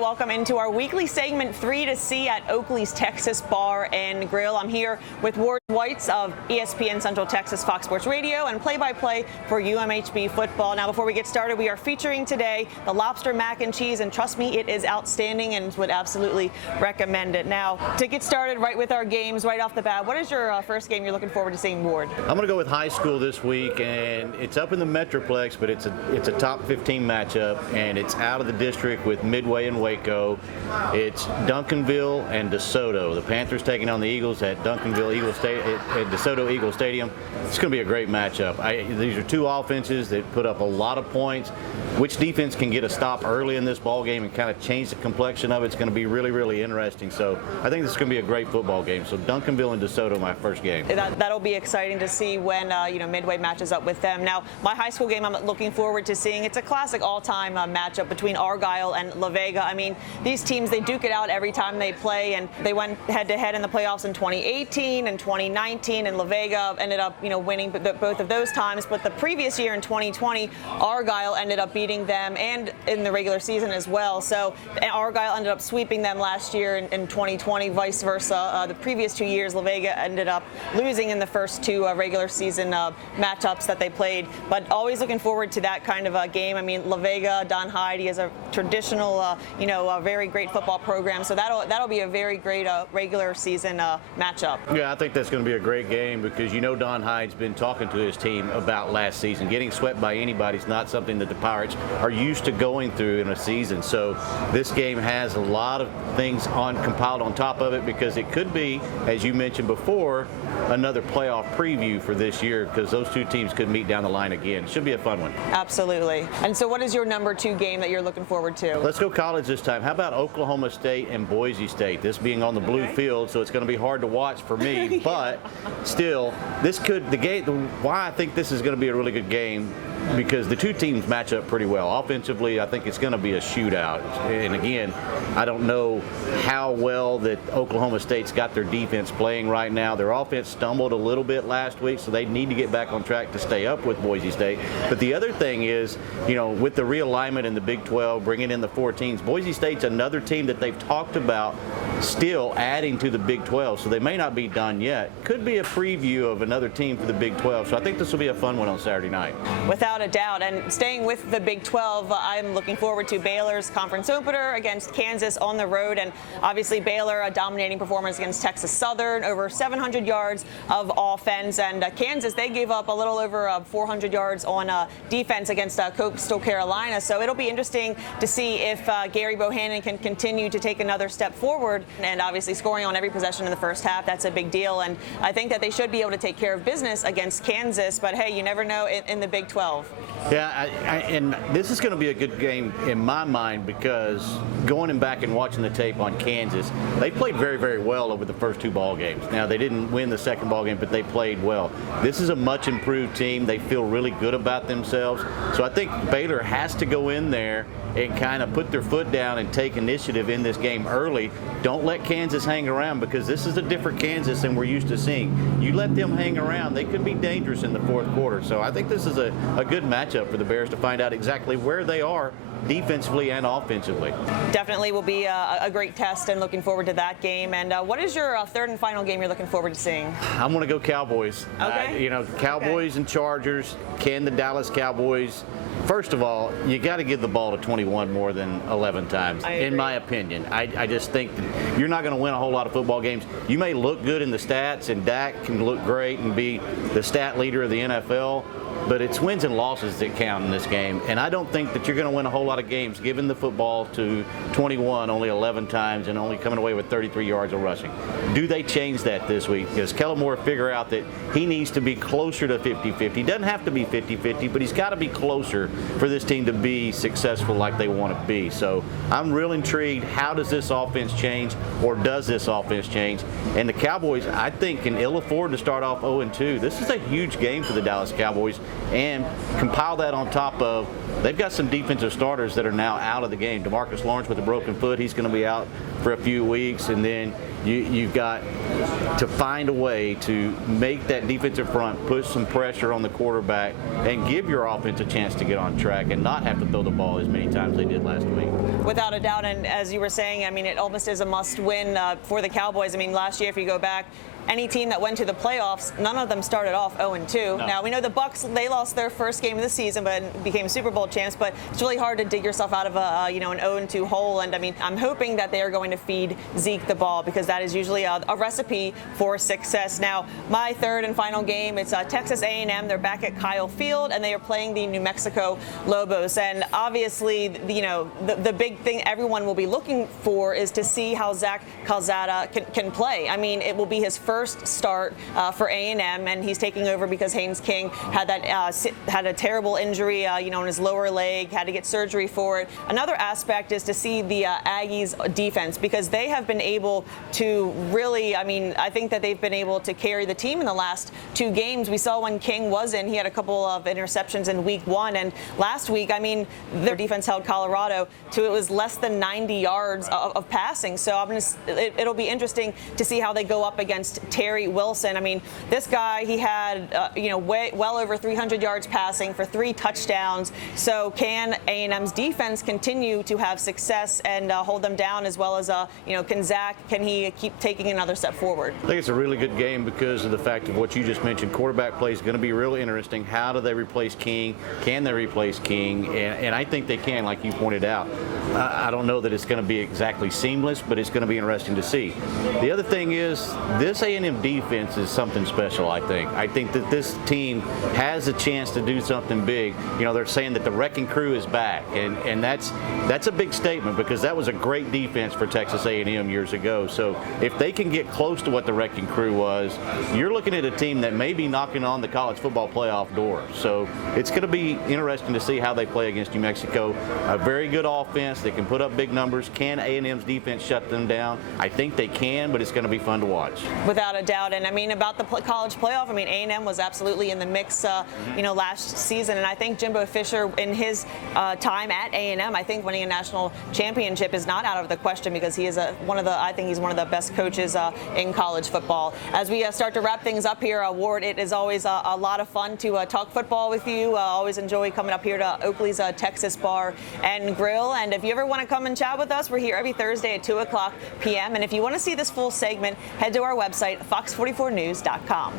welcome into our weekly segment 3 to See at Oakley's Texas Bar and Grill. I'm here with Ward Whites of ESPN Central Texas Fox Sports Radio and play-by-play for UMHB football. Now, before we get started, we are featuring today the lobster mac and cheese, and trust me, it is outstanding and would absolutely recommend it. Now, to get started right with our games right off the bat, what is your first game you're looking forward to seeing, Ward? I'm going to go with high school this week, and it's up in the Metroplex, but it's a top 15 matchup, and it's out of the district with Midway and Waco. It's Duncanville and DeSoto. The Panthers taking on the Eagles at Duncanville at DeSoto Eagle Stadium. It's going to be a great matchup. These are two offenses that put up a lot of points. Which defense can get a stop early in this ball game and kind of change the complexion of it? It's going to be really, really interesting. So I think this is going to be a great football game. So Duncanville and DeSoto, my first game. That'll be exciting to see when Midway matches up with them. Now, my high school game I'm looking forward to seeing. It's a classic all-time matchup between Argyle and La Vega. I mean, these teams, they duke it out every time they play, and they went head-to-head in the playoffs in 2018 and 2019, and La Vega ended up winning both of those times. But the previous year in 2020, Argyle ended up beating them and in the regular season as well. So Argyle ended up sweeping them last year in 2020, vice versa. The previous 2 years, La Vega ended up losing in the first two regular season matchups that they played. But always looking forward to that kind of a game. I mean, La Vega, Don Hyde, he has a traditional, a very great football program. So that'll be a very great regular season matchup. Yeah, I think that's going to be a great game because Don Hyde's been talking to his team about last season. Getting swept by anybody is not something that the Pirates are used to going through in a season. So this game has a lot of things compiled on top of it because it could be, as you mentioned before, another playoff preview for this year because those two teams could meet down the line again. Should be a fun one. Absolutely. And so what is your number 2 game that you're looking forward to? Let's go college this time. How about Oklahoma State and Boise State? This being on the blue field, so it's going to be hard to watch for me, but still, why I think this is going to be a really good game because the two teams match up pretty well. Offensively, I think it's going to be a shootout. And again, I don't know how well that Oklahoma State's got their defense playing right now. Their offense stumbled a little bit last week, so they need to get back on track to stay up with Boise State. But the other thing is, with the realignment in the Big 12, bringing in the 4 teams, Boise State's another team that they've talked about still adding to the Big 12, so they may not be done yet. Could be a preview of another team for the Big 12, so I think this will be a fun one on Saturday night. Without a doubt. And staying with the Big 12, I'm looking forward to Baylor's conference opener against Kansas on the road. And obviously Baylor, a dominating performance against Texas Southern, over 700 yards of offense. And Kansas, they gave up a little over 400 yards on defense against Coastal Carolina. So it'll be interesting to see if Gary Bohannon can continue to take another step forward. And obviously scoring on every possession in the first half, that's a big deal. And I think that they should be able to take care of business against Kansas. But hey, you never know in the Big 12. Yeah, and this is going to be a good game in my mind because going back and watching the tape on Kansas, they played very, very well over the first 2 ball games. Now, they didn't win the second ball game, but they played well. This is a much improved team. They feel really good about themselves. So I think Baylor has to go in there and kind of put their foot down and take initiative in this game early. Don't let Kansas hang around because this is a different Kansas than we're used to seeing. You let them hang around, they could be dangerous in the fourth quarter. So I think this is a good matchup for the Bears to find out exactly where they are defensively and offensively. Definitely will be a great test and looking forward to that game. And what is your third and final game you're looking forward to seeing? I'm going to go Cowboys. Okay. Cowboys and Chargers. Can the Dallas Cowboys? First of all, you got to give the ball to 21 more than 11 times, in my opinion. I just think that you're not going to win a whole lot of football games. You may look good in the stats, and Dak can look great and be the stat leader of the NFL, but it's wins and losses that count in this game. And I don't think that you're going to win a whole lot of games giving the football to 21 only 11 times and only coming away with 33 yards of rushing. Do they change that this week? Does Kellen Moore figure out that he needs to be closer to 50-50? He doesn't have to be 50-50, but he's got to be closer for this team to be successful like they want to be. So I'm real intrigued. How does this offense change, or does this offense change? And the Cowboys, I think, can ill afford to start off 0-2. This is a huge game for the Dallas Cowboys and compile that on top of they've got some defensive starters that are now out of the game. DeMarcus Lawrence with a broken foot, he's going to be out for a few weeks, and then you've got to find a way to make that defensive front put some pressure on the quarterback and give your offense a chance to get on track and not have to throw the ball as many times they did last week. Without a doubt, and as you were saying, I mean, it almost is a must-win for the Cowboys. I mean, last year, if you go back, any team that went to the playoffs, none of them started off 0-2. No. Now, we know the Bucs, they lost their first game of the season, but became Super Bowl champs. But it's really hard to dig yourself out of an 0-2 hole. And I mean, I'm hoping that they are going to feed Zeke the ball, because that is usually a recipe for success. Now, my third and final game, it's Texas A&M. They're back at Kyle Field, and they are playing the New Mexico Lobos. And obviously, the big thing everyone will be looking for is to see how Zach Calzada can play. I mean, it will be his first start for A&M, and he's taking over because Haynes King had a terrible injury, in his lower leg, had to get surgery for it. Another aspect is to see the Aggies defense, because they have been able to really, I think that they've been able to carry the team in the last two games. We saw when King was in, he had a couple of interceptions in week 1, and last week, their defense held Colorado to it was less than 90 yards of passing. So it'll be interesting to see how they go up against Terry Wilson. I mean, this guy, he had, well over 300 yards passing for 3 touchdowns. So can A&M's defense continue to have success and hold them down, as well as, can he keep taking another step forward? I think it's a really good game because of the fact of what you just mentioned. Quarterback play is going to be real interesting. How do they replace King? Can they replace King? And I think they can, like you pointed out. I don't know that it's going to be exactly seamless, but it's going to be interesting to see. The other thing is, this A&M defense is something special, I think. I think that this team has a chance to do something big. They're saying that the wrecking crew is back, and that's a big statement, because that was a great defense for Texas A&M years ago. So if they can get close to what the wrecking crew was, you're looking at a team that may be knocking on the college football playoff door. So it's going to be interesting to see how they play against New Mexico. A very good offense. They can put up big numbers. Can A&M's defense shut them down? I think they can, but it's going to be fun to watch. Without a doubt. And about the college playoff, A&M was absolutely in the mix, last season. And I think Jimbo Fisher, in his time at A&M, I think winning a national championship is not out of the question, because he is I think he's one of the best coaches in college football. As we start to wrap things up here, Ward, it is always a lot of fun to talk football with you. Always enjoy coming up here to Oakley's Texas Bar and Grill. And if you ever want to come and chat with us, we're here every Thursday at 2:00 p.m. And if you want to see this full segment, head to our website, fox44news.com.